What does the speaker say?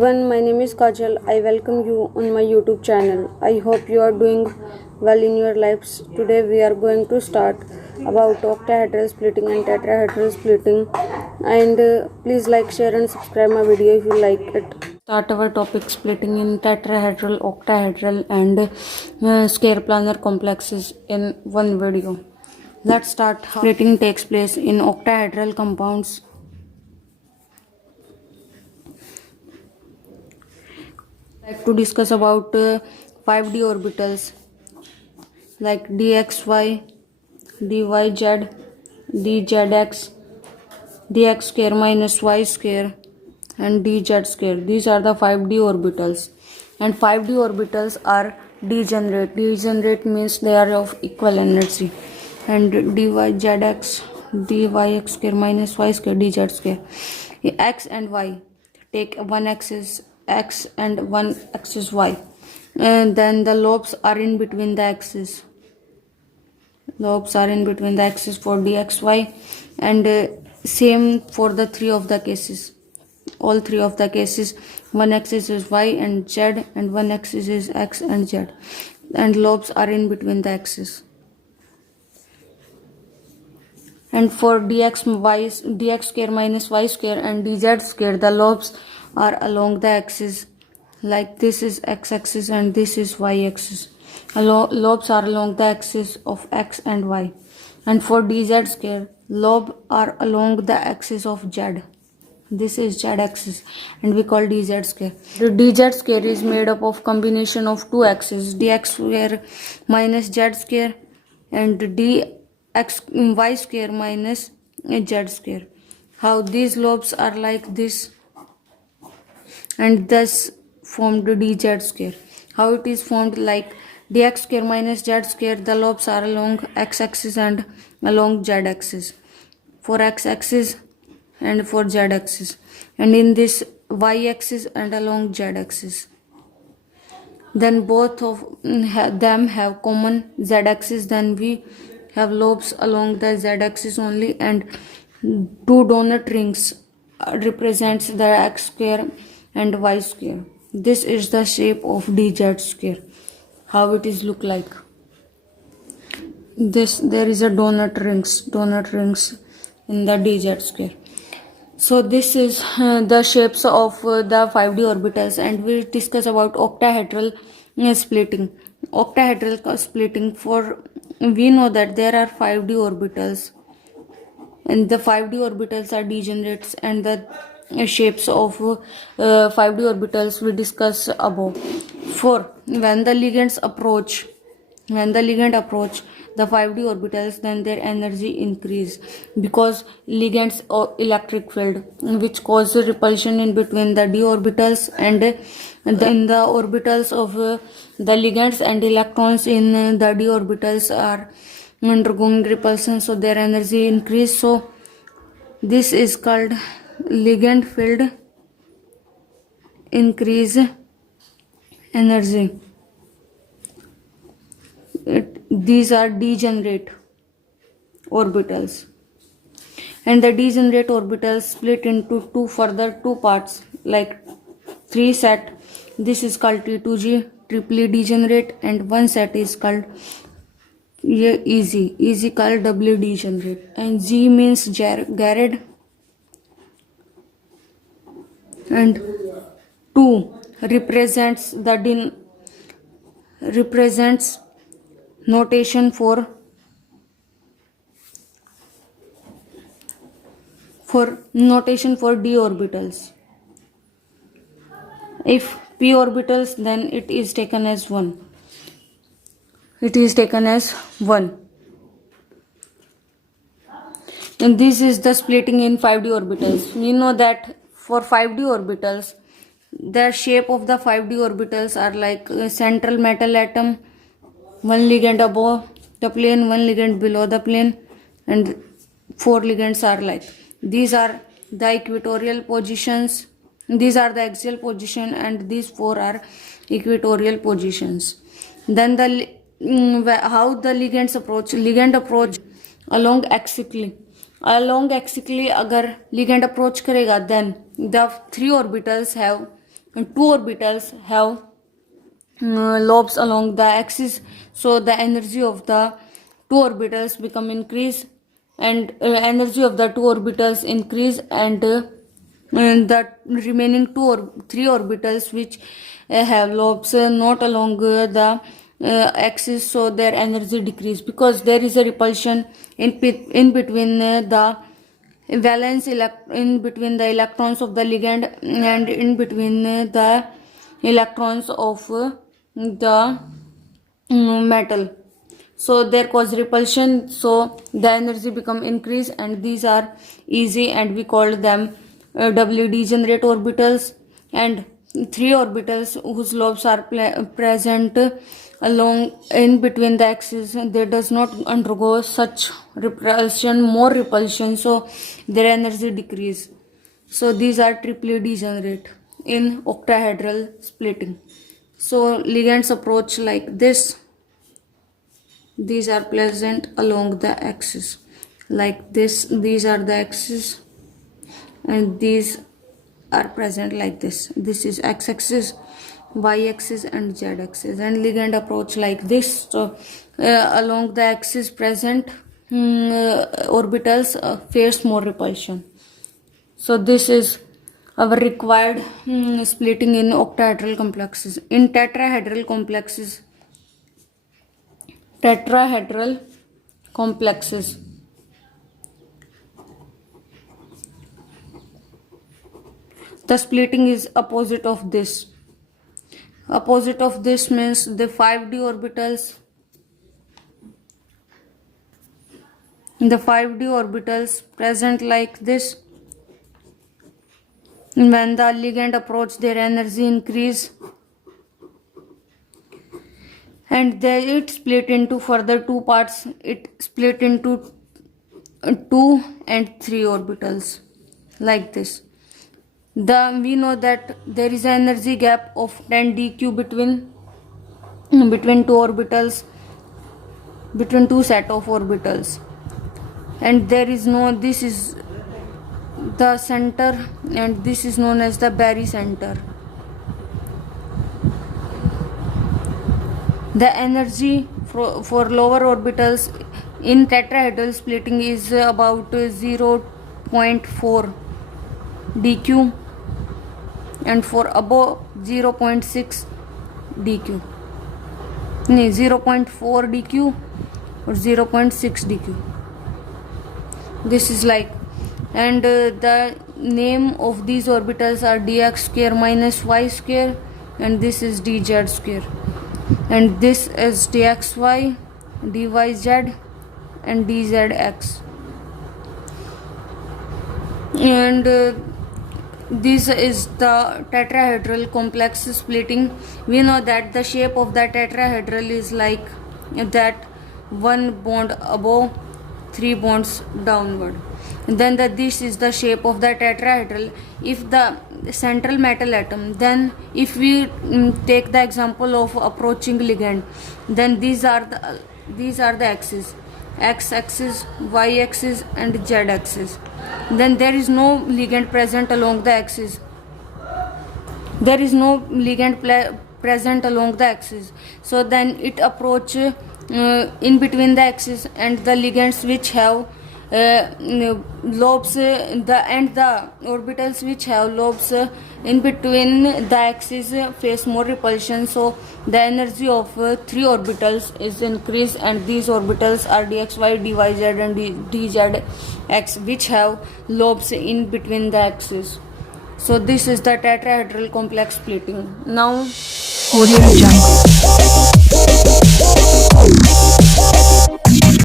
Everyone, my name is Kajal. I welcome you on my YouTube channel. I hope you are doing well in your lives. Today we are going to start about octahedral splitting and tetrahedral splitting. And please like, share and subscribe my video if you like it. Start our topic splitting in tetrahedral, octahedral and square planar complexes in one video. Let's start. Splitting takes place in octahedral compounds. Like to discuss about 5D orbitals like dxy, dyz, dzx, dx square minus y square and dz square. These are the 5D orbitals, and 5D orbitals are degenerate. Degenerate means they are of equal energy. And dyzx, dyx square minus y square, dz square. X and y take one axis x and one axis y, and then the lobes are in between the axis. Lobes are in between the axis for dxy, and same for the three of the cases. All three of the cases, one axis is y and z and one axis is x and z, and lobes are in between the axis. And for dx square minus y square and dz square, the lobes are along the axis, like this is x-axis and this is y-axis. Lobes are along the axis of x and y. And for dz square, lobes are along the axis of z. This is z-axis and we call dz square. The dz square is made up of combination of two axes, dx square minus z square and y square minus z square. How these lobes are like this and thus formed dz square. How it is formed, like dx square minus z square, the lobes are along x-axis and along z-axis. For x-axis and for z-axis, and in this y-axis and along z-axis. Then both of them have common z-axis. Then we have lobes along the z-axis only, and two donut rings represents the x square and y square. This is the shape of dz square. How it is look like this. There is a donut rings in the dz square. So this is the shapes of the 5D orbitals, and we discuss about octahedral splitting. Octahedral splitting, for we know that there are 5D orbitals, and the 5D orbitals are degenerates, and the shapes of 5D orbitals we discuss above. For when the ligand approach the 5D orbitals, then their energy increase, because ligands or electric field which causes repulsion in between the d orbitals, and in the orbitals of the ligands, and electrons in the d orbitals are undergoing repulsion, so their energy increase. So this is called ligand field increase energy. These are degenerate orbitals, and the degenerate orbitals split into two parts, like three set. This is called T2G, triply degenerate, and one set is called easy called doubly degenerate. And G means Garrett, and 2 represents notation for d orbitals. If p orbitals, then it is taken as 1. And this is the splitting in 5D orbitals. We know that for 5D orbitals, the shape of the 5D orbitals are like a central metal atom, one ligand above the plane, one ligand below the plane, and 4 ligands are like. These are the equatorial positions, these are the axial position, and these 4 are equatorial positions. Then how the ligands approach? Ligand approach along axically. Along axically अगर ligand approach करेगा, then the 3 orbitals have and two orbitals have lobes along the axis, so the energy of the two orbitals become increase, and energy of the two orbitals increase, and the remaining two or three orbitals which have lobes not along the axis, so their energy decrease because there is a repulsion in between in between the electrons of the ligand and in between the electrons of the metal, so there cause repulsion, so the energy become increase, and these are easy and we call them doubly degenerate orbitals. And three orbitals whose lobes are present along in between the axis, they does not undergo such more repulsion, so their energy decrease, so these are triply degenerate in octahedral splitting. So ligands approach like this. These are present along the axis like this. These are the axis, and these are present like this. This is x-axis, y-axis, and z-axis. And ligand approach like this. So along the axis present orbitals face more repulsion. So this is our required splitting in octahedral complexes. In tetrahedral complexes, the splitting is opposite of this. Opposite of this means the 5d orbitals. The 5d orbitals present like this. When the ligand approach, their energy increase, and then it split into further two parts. It split into 2 and 3 orbitals like this. We know that there is an energy gap of 10 dq between two orbitals, between two set of orbitals, and there is no, this is the center, and this is known as the barycenter. The energy for lower orbitals in tetrahedral splitting is about 0.4 dq, and for above 0.6 dq, 0.4 dq or 0.6 dq. This is like, and the name of these orbitals are dx square minus y square, and this is dz square, and this is dxy, dyz, and dzx. And this is the tetrahedral complex splitting. We know that the shape of the tetrahedral is like that: one bond above, three bonds downward. Then this is the shape of the tetrahedral. If the central metal atom, then if we take the example of approaching ligand, then these are the axes: x-axis, y-axis, and z-axis. Then there is no ligand present along the axis. There is no ligand present along the axis. So then it approach in between the axis, and the ligands which have lobes, the orbitals which have lobes in between the axis face more repulsion, so the energy of three orbitals is increased, and these orbitals are dxy, dyz, and dzx, which have lobes in between the axis. So this is the tetrahedral complex splitting. Now, Audio Jungle.